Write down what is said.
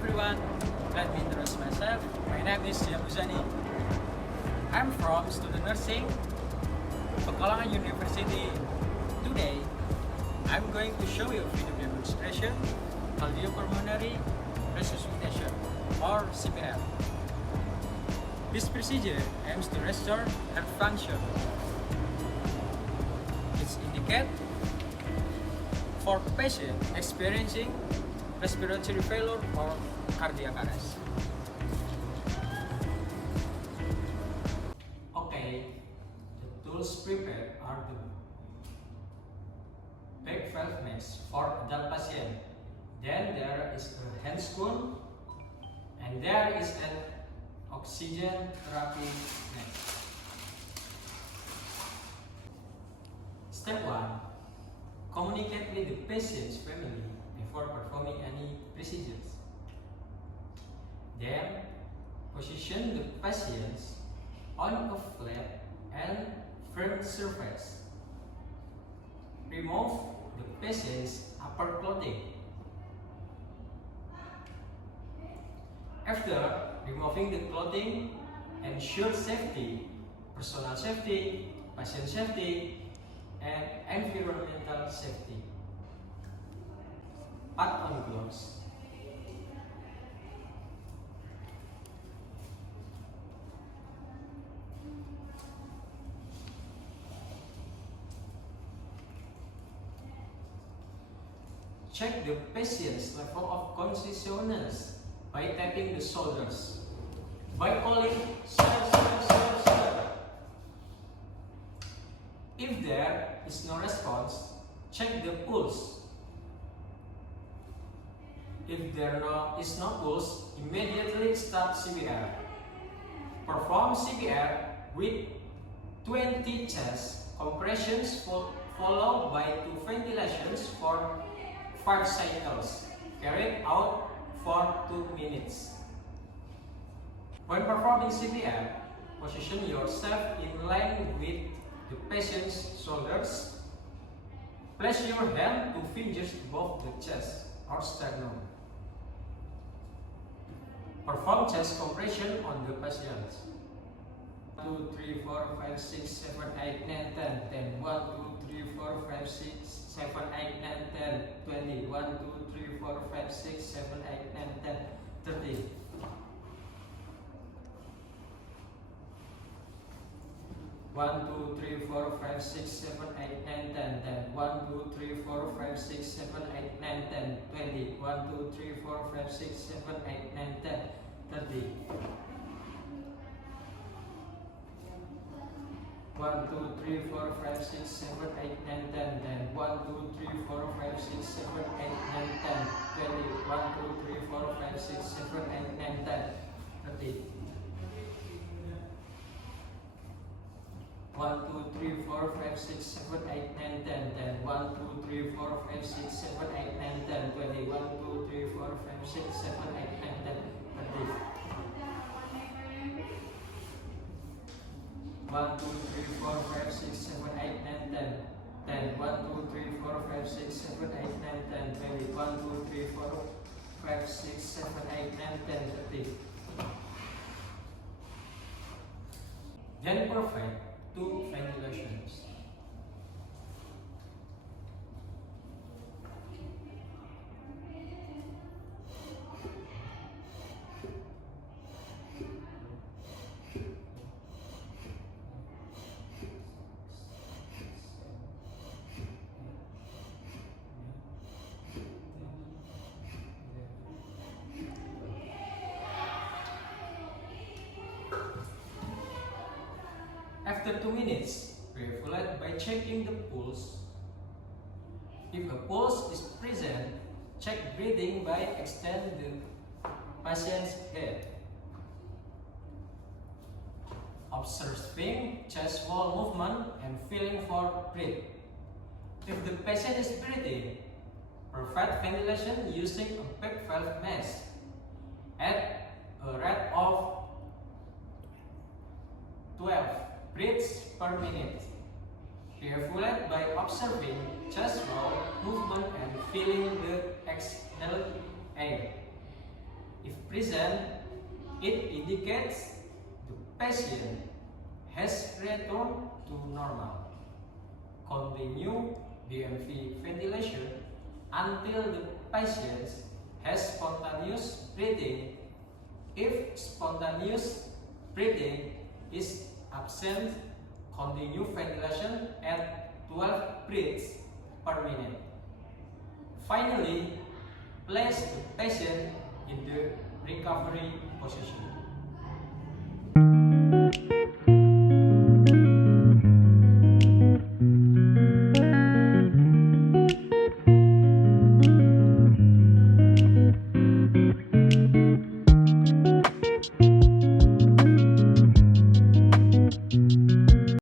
everyone, let me introduce myself. My name is Yabuzani. I'm from student nursing, Pekalongan University. Today, I'm going to show you video demonstration cardiopulmonary resuscitation or CPR. This procedure aims to restore heart function. It's indicated for patients experiencing respiratory failure or cardiac arrest. Okay, the tools prepared are the big valve mask for adult patient. Then there is a hand spoon, and there is an oxygen therapy mask. Step 1. Communicate with the patient's family before performing any procedures. Then, position the patients on a flat and firm surface. Remove the patient's upper clothing. After removing the clothing, ensure safety, personal safety, patient safety, and environmental safety. Put on gloves. Check the patient's level of consciousness by tapping the shoulders. By calling sir, sir, sir, sir. If there is no response, check the pulse. If there is no pulse, immediately start CPR. Perform CPR with 20 chest compressions followed by 2 ventilations for 5 cycles, carried out for 2 minutes. When performing CPR, position yourself in line with the patient's shoulders. Place your hand 2 fingers above the chest or sternum. Perform chest compression on the patient. 1, 2, 3, 4, 5, 6, 7, 8, 9, 10, 10. 1, 2, 3, 4, 5, 6, 7, 8, 9, 10, 20. 1, 2, 3, 4, 5, 6, 7, 8, 9, 10, 30. 1, 2, 3, 4, 5, 6, 7, 8, 9, 10, 10. 1, 2, 3, 4, 5, 6, 7, 8, 9, 10, 20. 1, 2, 3, 4, 5, 6, 7, 8, 9, 10, 30. 1, 2, 3, 4, 5, 6, 7, 8, 9, 10, 10. 1, 2, 3, 4, 5, 6, 7, 8, 9, 10, 20. 1, 2, 3, 4, 5, 6, 7, 8, 9, 10, 30. 1, 2, 3, 4, 5, 6, 7, 8, 9, 10, 10. 1, 2, 3, 4, 5, 6, 7, 8, 9, 10, 20. 1, 2, 3, 4, 5, 6, 7, 8, 9, 10, 30. 1, 2, 3, 4, 5, 6, 7, 8, 9, 10, 10. 1, 2, 3, 4, 5, 6, 7, 8, 9, 10, 20. 1, 2, 3, 4, 5, 6, 7, 8, 9, 10, 30. Then perfect 2 ventilations. After 2 minutes, re-evaluate by checking the pulse. If a pulse is present, check breathing by extend the patient's head. Observing chest wall movement and feeling for breath. If the patient is breathing, provide ventilation using a big valve mask at a rate of 12 breaths per minute. Evaluate by observing chest wall movement and feeling the exhaled air. present, it indicates the patient has returned to normal. Continue BMV ventilation until the patient has spontaneous breathing. If spontaneous breathing is absent, continue ventilation at 12 breaths per minute. Finally, place the patient in the recovery position.